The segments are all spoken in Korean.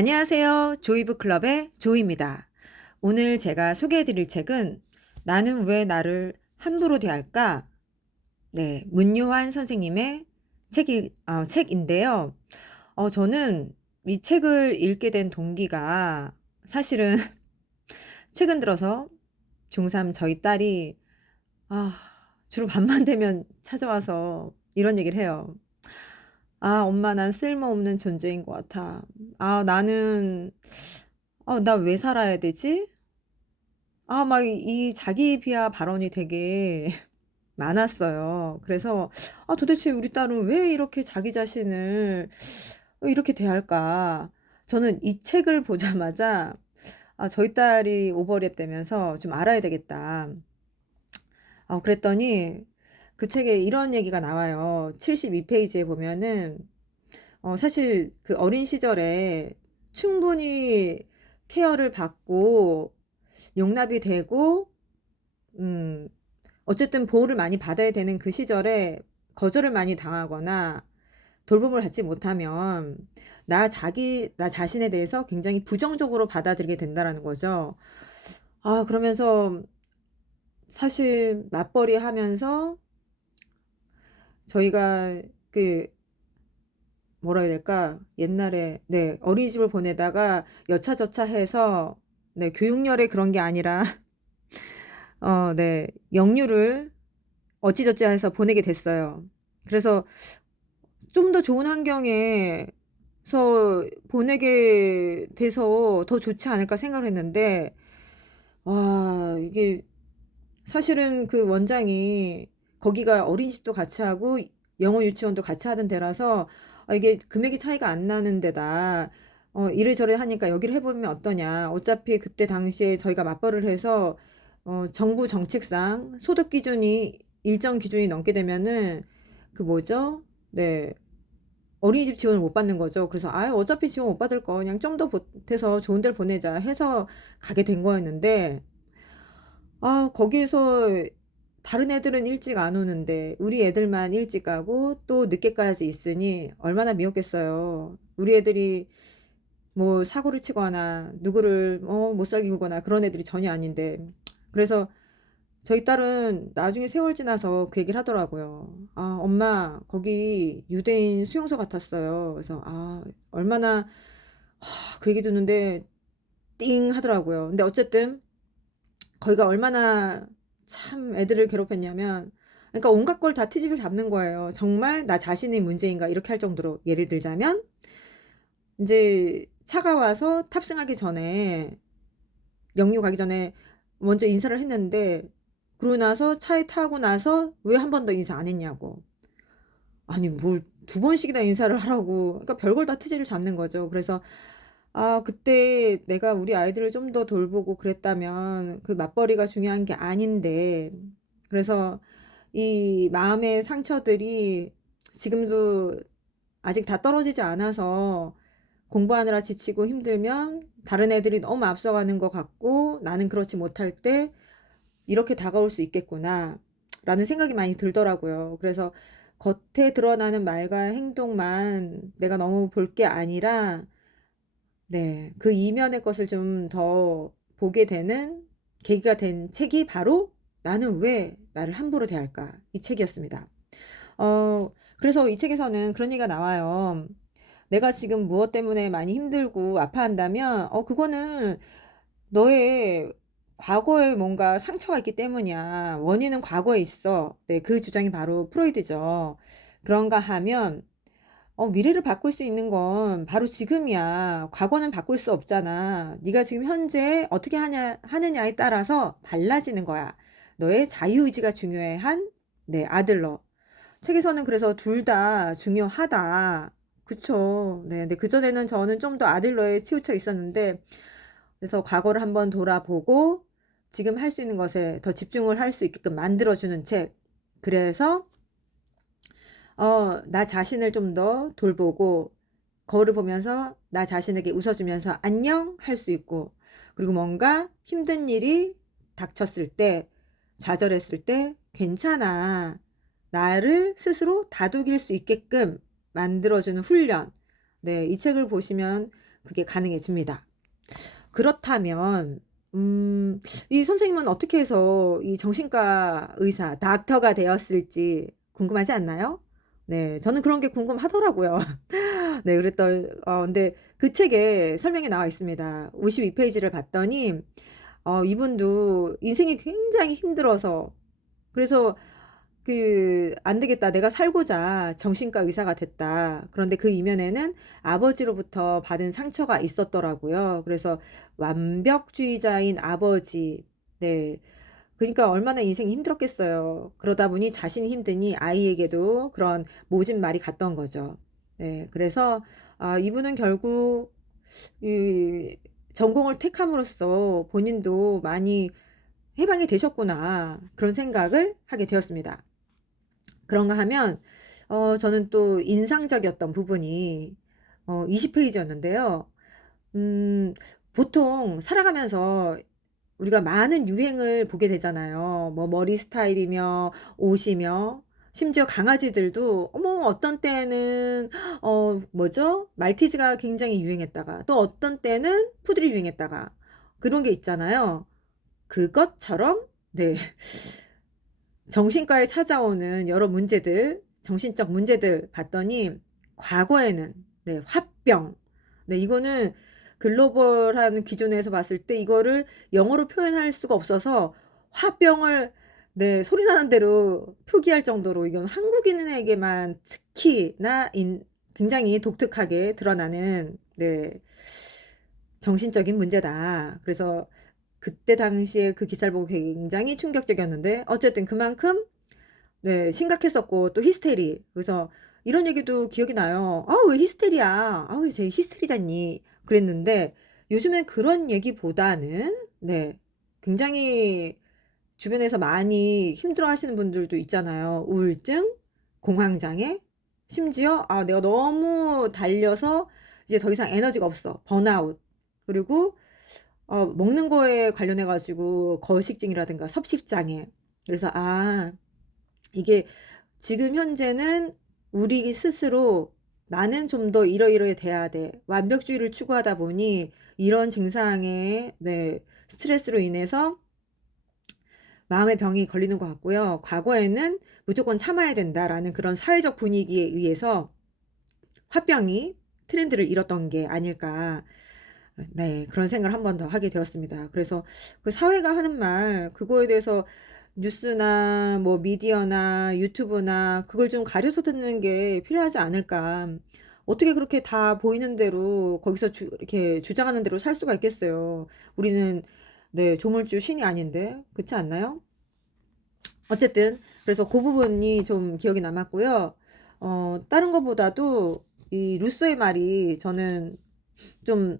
안녕하세요. 조이북 클럽의 조이입니다. 오늘 제가 소개해 드릴 책은 나는 왜 나를 함부로 대할까? 네, 문요한 선생님의 책인데요. 저는 이 책을 읽게 된 동기가 사실은 최근 들어서 중3 저희 딸이 아, 주로 밤만 되면 찾아와서 이런 얘기를 해요. 아, 엄마, 난 쓸모없는 존재인 것 같아. 아, 나 왜 살아야 되지? 막 이 자기 비하 발언이 되게 많았어요. 그래서 도대체 우리 딸은 왜 이렇게 자기 자신을 이렇게 대할까? 저는 이 책을 보자마자 저희 딸이 오버랩 되면서 좀 알아야 되겠다. 그랬더니 그 책에 이런 얘기가 나와요. 72페이지에 보면은 사실 그 어린 시절에 충분히 케어를 받고 용납이 되고 음 어쨌든 보호를 많이 받아야 되는 그 시절에 거절을 많이 당하거나 돌봄을 받지 못하면 나 자신에 대해서 굉장히 부정적으로 받아들이게 된다라는 거죠. 그러면서 사실 맞벌이 하면서 저희가 그 뭐라 해야 될까? 옛날에 네, 어린이집을 보내다가 여차저차 해서 네, 교육열에 그런 게 아니라 네, 영유를 어찌저찌 해서 보내게 됐어요. 그래서 좀 더 좋은 환경에서 보내게 돼서 더 좋지 않을까 생각을 했는데, 와, 이게 사실은 그 원장이 거기가 어린이집도 같이 하고 영어 유치원도 같이 하던 데라서 이게 금액이 차이가 안 나는 데다 이래저래 하니까 여기를 해보면 어떠냐. 어차피 그때 당시에 저희가 맞벌이를 해서 정부 정책상 소득 기준이 일정 기준이 넘게 되면은 그 뭐죠? 네. 어린이집 지원을 못 받는 거죠. 그래서 어차피 지원 못 받을 거 그냥 좀 더 보태서 좋은 데를 보내자 해서 가게 된 거였는데 거기에서 다른 애들은 일찍 안 오는데 우리 애들만 일찍 가고 또 늦게까지 있으니 얼마나 미웠겠어요. 우리 애들이 뭐 사고를 치거나 누구를 못 살게 굴거나 그런 애들이 전혀 아닌데. 그래서 저희 딸은 나중에 세월 지나서 그 얘기를 하더라고요. 엄마, 거기 유대인 수용소 같았어요. 그래서 얼마나 그 얘기 듣는데 띵 하더라고요. 근데 어쨌든 거기가 얼마나 참 애들을 괴롭혔냐면, 그러니까 온갖 걸 다 트집을 잡는 거예요. 정말 나 자신의 문제인가 이렇게 할 정도로. 예를 들자면 이제 차가 와서 탑승하기 전에 영유 가기 전에 먼저 인사를 했는데, 그러고 나서 차에 타고 나서 왜 한 번 더 인사 안 했냐고. 아니 뭘 두 번씩이나 인사를 하라고. 그러니까 별걸 다 트집을 잡는 거죠. 그래서 그때 내가 우리 아이들을 좀 더 돌보고 그랬다면 그 맞벌이가 중요한 게 아닌데. 그래서 이 마음의 상처들이 지금도 아직 다 떨어지지 않아서 공부하느라 지치고 힘들면 다른 애들이 너무 앞서가는 것 같고 나는 그렇지 못할 때 이렇게 다가올 수 있겠구나 라는 생각이 많이 들더라고요. 그래서 겉에 드러나는 말과 행동만 내가 너무 볼 게 아니라 네, 그 이면의 것을 좀 더 보게 되는 계기가 된 책이 바로 나는 왜 나를 함부로 대할까? 이 책이었습니다. 그래서 이 책에서는 그런 얘기가 나와요. 내가 지금 무엇 때문에 많이 힘들고 아파한다면, 그거는 너의 과거에 뭔가 상처가 있기 때문이야. 원인은 과거에 있어. 네, 그 주장이 바로 프로이드죠. 그런가 하면, 미래를 바꿀 수 있는 건 바로 지금이야. 과거는 바꿀 수 없잖아. 네가 지금 현재 어떻게 하느냐에 따라서 달라지는 거야. 너의 자유의지가 중요해 한, 네, 아들러. 책에서는 그래서 둘 다 중요하다. 그쵸. 네, 근데 그전에는 저는 좀 더 아들러에 치우쳐 있었는데, 그래서 과거를 한번 돌아보고 지금 할 수 있는 것에 더 집중을 할 수 있게끔 만들어주는 책. 그래서 나 자신을 좀 더 돌보고 거울을 보면서 나 자신에게 웃어주면서 안녕 할 수 있고, 그리고 뭔가 힘든 일이 닥쳤을 때, 좌절했을 때 괜찮아. 나를 스스로 다독일 수 있게끔 만들어주는 훈련. 네, 이 책을 보시면 그게 가능해집니다. 그렇다면 이 선생님은 어떻게 해서 이 정신과 의사, 닥터가 되었을지 궁금하지 않나요? 네, 저는 그런 게 궁금하더라고요. 네, 근데 그 책에 설명이 나와 있습니다. 52페이지를 봤더니, 이분도 인생이 굉장히 힘들어서, 그래서 안 되겠다. 내가 살고자 정신과 의사가 됐다. 그런데 그 이면에는 아버지로부터 받은 상처가 있었더라고요. 그래서 완벽주의자인 아버지, 네. 그러니까 얼마나 인생이 힘들었겠어요. 그러다 보니 자신이 힘드니 아이에게도 그런 모진 말이 갔던 거죠. 네. 그래서, 이분은 결국, 이, 전공을 택함으로써 본인도 많이 해방이 되셨구나. 그런 생각을 하게 되었습니다. 그런가 하면 저는 또 인상적이었던 부분이 20페이지였는데요. 음, 보통 살아가면서 우리가 많은 유행을 보게 되잖아요. 뭐 머리 스타일이며 옷이며 심지어 강아지들도 어떤 때는 뭐죠? 말티즈가 굉장히 유행했다가 또 어떤 때는 푸들이 유행했다가 그런 게 있잖아요. 그것처럼 네. 정신과에 찾아오는 여러 문제들, 정신적 문제들 봤더니 과거에는 네, 화병. 네, 이거는 글로벌한 기준에서 봤을 때 이거를 영어로 표현할 수가 없어서 화병을 네, 소리 나는 대로 표기할 정도로 이건 한국인에게만 특히나 굉장히 독특하게 드러나는 네, 정신적인 문제다. 그래서 그때 당시에 그 기사를 보고 굉장히 충격적이었는데 어쨌든 그만큼 네, 심각했었고 또 히스테리. 그래서 이런 얘기도 기억이 나요. 왜 히스테리야? 쟤 히스테리잖니. 그랬는데 요즘엔 그런 얘기보다는 네, 굉장히 주변에서 많이 힘들어 하시는 분들도 있잖아요. 우울증, 공황장애, 심지어 내가 너무 달려서 이제 더 이상 에너지가 없어. 번아웃. 그리고 먹는 거에 관련해 가지고 거식증이라든가 섭식장애. 그래서 이게 지금 현재는 우리 스스로 나는 좀 더 이러이러해 돼야 돼. 완벽주의를 추구하다 보니 이런 증상에 네, 스트레스로 인해서 마음의 병이 걸리는 것 같고요. 과거에는 무조건 참아야 된다라는 그런 사회적 분위기에 의해서 화병이 트렌드를 잃었던 게 아닐까. 네, 그런 생각을 한 번 더 하게 되었습니다. 그래서 그 사회가 하는 말, 그거에 대해서 뉴스나 뭐 미디어나 유튜브나 그걸 좀 가려서 듣는 게 필요하지 않을까. 어떻게 그렇게 다 보이는 대로 거기서 이렇게 주장하는 대로 살 수가 있겠어요. 우리는 네, 조물주 신이 아닌데. 그렇지 않나요? 어쨌든 그래서 그 부분이 좀 기억이 남았고요. 다른 것보다도 이 루소의 말이 저는 좀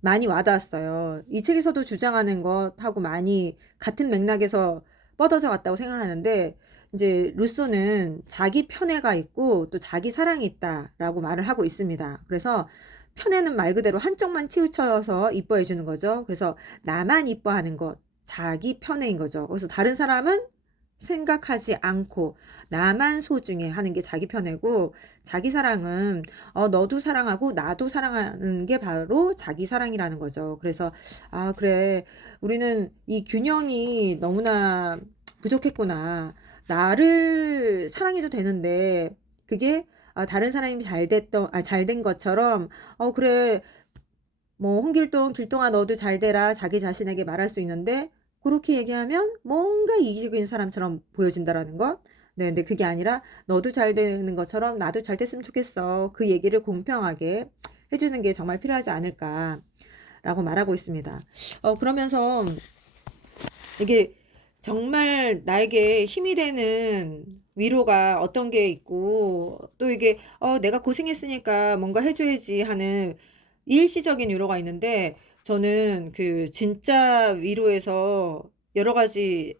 많이 와닿았어요. 이 책에서도 주장하는 것하고 많이 같은 맥락에서 뻗어져 왔다고 생각하는데 이제 루소는 자기 편애가 있고 또 자기 사랑이 있다라고 말을 하고 있습니다. 그래서 편애는 말 그대로 한쪽만 치우쳐서 이뻐해 주는 거죠. 그래서 나만 이뻐하는 것, 자기 편애인 거죠. 그래서 다른 사람은 생각하지 않고 나만 소중해 하는 게 자기 편애고 자기 사랑은 너도 사랑하고 나도 사랑하는 게 바로 자기 사랑이라는 거죠. 그래서 그래 우리는 이 균형이 너무나 부족했구나. 나를 사랑해도 되는데 그게 다른 사람이 잘 된 것처럼 그래 뭐 홍길동 길동아 너도 잘 되라 자기 자신에게 말할 수 있는데 그렇게 얘기하면 뭔가 이기적인 사람처럼 보여진다라는 것. 네, 근데 그게 아니라 너도 잘 되는 것처럼 나도 잘 됐으면 좋겠어. 그 얘기를 공평하게 해주는 게 정말 필요하지 않을까라고 말하고 있습니다. 그러면서 이게 정말 나에게 힘이 되는 위로가 어떤 게 있고 또 이게 내가 고생했으니까 뭔가 해줘야지 하는 일시적인 위로가 있는데 저는 그 진짜 위로에서 여러 가지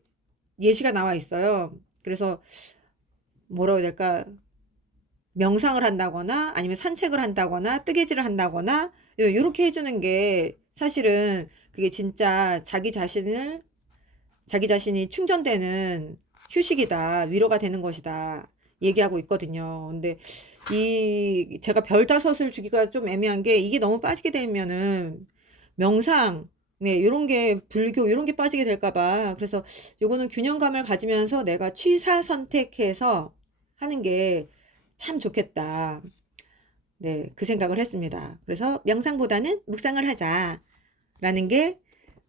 예시가 나와 있어요. 그래서 뭐라고 해야 될까? 명상을 한다거나 아니면 산책을 한다거나 뜨개질을 한다거나 요렇게 해주는 게 사실은 그게 진짜 자기 자신이 충전되는 휴식이다, 위로가 되는 것이다. 얘기하고 있거든요. 근데 이 제가 별 5을 주기가 좀 애매한 게 이게 너무 빠지게 되면은 명상 네 요런 게 불교 요런 게 빠지게 될까 봐. 그래서 요거는 균형감을 가지면서 내가 취사 선택해서 하는 게 참 좋겠다. 네, 그 생각을 했습니다. 그래서 명상보다는 묵상을 하자라는 게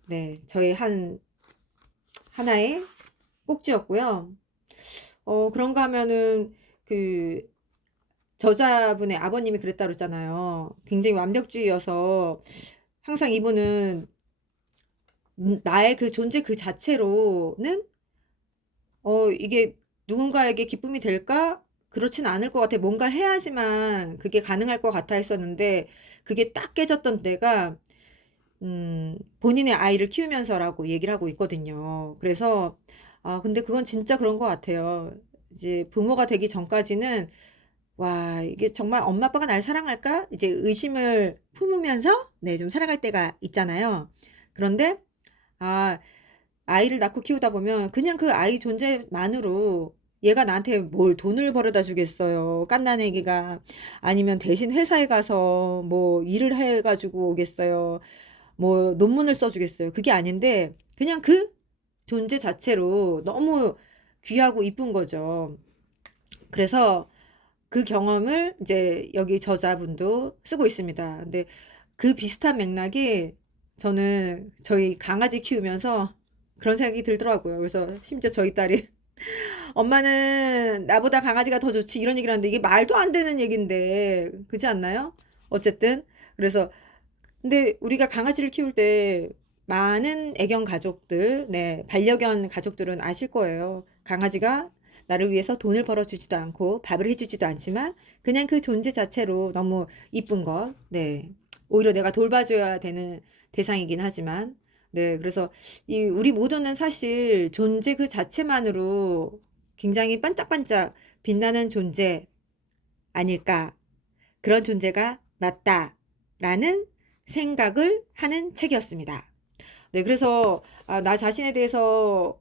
네, 저의 하나의 꼭지였고요. 그런가 하면은 그 저자분의 아버님이 그랬다 그랬잖아요. 굉장히 완벽주의여서 항상 이분은 나의 그 존재 그 자체로는 이게 누군가에게 기쁨이 될까? 그렇진 않을 것 같아. 뭔가를 해야지만 그게 가능할 것 같아 했었는데 그게 딱 깨졌던 때가 본인의 아이를 키우면서라고 얘기를 하고 있거든요. 그래서 근데 그건 진짜 그런 것 같아요. 이제 부모가 되기 전까지는 와, 이게 정말 엄마 아빠가 날 사랑할까? 이제 의심을 품으면서 네, 좀 살아갈 때가 있잖아요. 그런데 아, 아이를 낳고 키우다 보면 그냥 그 아이 존재만으로 얘가 나한테 뭘 돈을 벌어다 주겠어요. 갓난아기가 아니면 대신 회사에 가서 뭐 일을 해가지고 오겠어요. 뭐 논문을 써주겠어요. 그게 아닌데 그냥 그 존재 자체로 너무 귀하고 이쁜 거죠. 그래서 그 경험을 이제 여기 저자분도 쓰고 있습니다. 근데 그 비슷한 맥락이 저는 저희 강아지 키우면서 그런 생각이 들더라고요. 그래서 심지어 저희 딸이 엄마는 나보다 강아지가 더 좋지 이런 얘기를 하는데 이게 말도 안 되는 얘기인데 그렇지 않나요? 어쨌든 그래서 근데 우리가 강아지를 키울 때 많은 애견 가족들, 네, 반려견 가족들은 아실 거예요. 강아지가 나를 위해서 돈을 벌어주지도 않고 밥을 해주지도 않지만 그냥 그 존재 자체로 너무 이쁜 것, 네. 오히려 내가 돌봐줘야 되는 대상이긴 하지만, 네. 그래서 이 우리 모두는 사실 존재 그 자체만으로 굉장히 반짝반짝 빛나는 존재 아닐까. 그런 존재가 맞다라는 생각을 하는 책이었습니다. 네, 그래서 나 자신에 대해서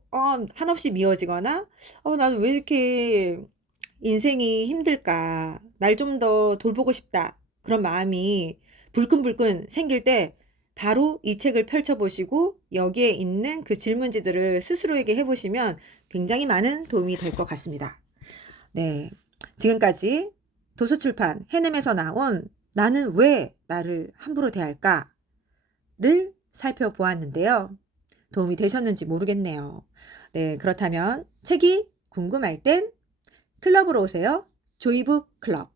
한없이 미워지거나 나는 왜 이렇게 인생이 힘들까? 날 좀 더 돌보고 싶다. 그런 마음이 불끈불끈 생길 때 바로 이 책을 펼쳐보시고 여기에 있는 그 질문지들을 스스로에게 해보시면 굉장히 많은 도움이 될 것 같습니다. 네. 지금까지 도서출판 해냄에서 나온 나는 왜 나를 함부로 대할까를 살펴보았는데요. 도움이 되셨는지 모르겠네요. 네, 그렇다면 책이 궁금할 땐 클럽으로 오세요. 조이북 클럽.